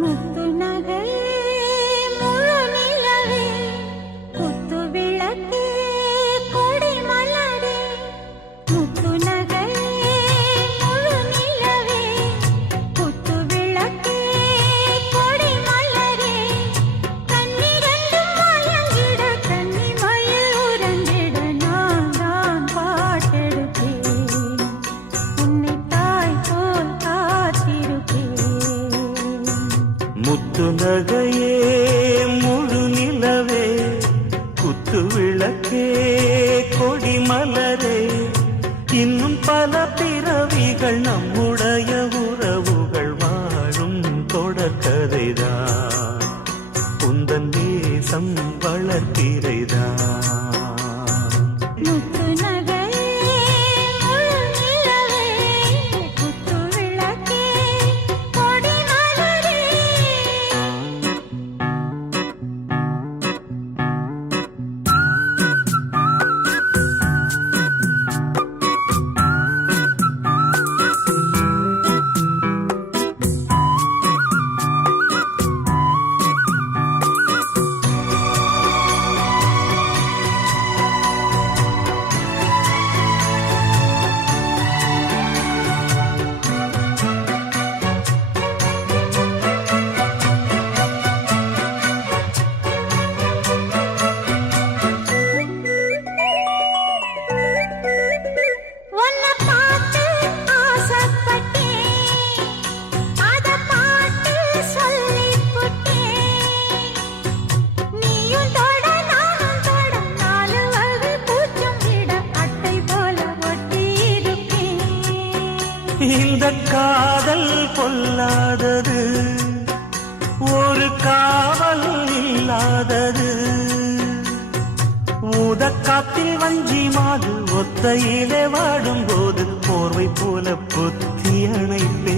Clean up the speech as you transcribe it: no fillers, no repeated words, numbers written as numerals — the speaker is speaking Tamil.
முத்து நகையே முழு நிலவே குத்து விளக்கே கொடி மலரே முத்து நகையே முழு நிலவே குத்து விளக்கே கொடி மலரே கண்ணிரண்டும் மயங்கிட கன்னி மயில் உறங்கிட நான் தான் பாட்டெடுப்பேன் உன்னை தாய் போல் காத்திருப்பேன் முத்து நகையே முழு நிலவே குத்து விளக்கே கொடி மலரே இன்னும் பல பிறவிகள் நம்முடைய உறவுகள் வாழும் தொடர்கதைதான் உந்தன் நேசம் வளர்த்திரைதான் முத்து நகையே முழு நிலவே குத்து விளக்கே கொடி மலரே உன்னை பார்த்து ஆசைப்பட்டேன் அதை பாட்டு சொல்லிப் புட்டேன் நீயும் தொட நானும் தொட நாலு வகை பூச்சும் விட அட்டை போல ஒட்டி இருப்பேன் இந்த காதல் பொல்லாதது ஒரு காவல் இல்லாதது ஊதக்காத்தில் வஞ்சி மாது ஒத்தையிலே வாடும்போது போர்வை போல பொத்தி அணைப்பே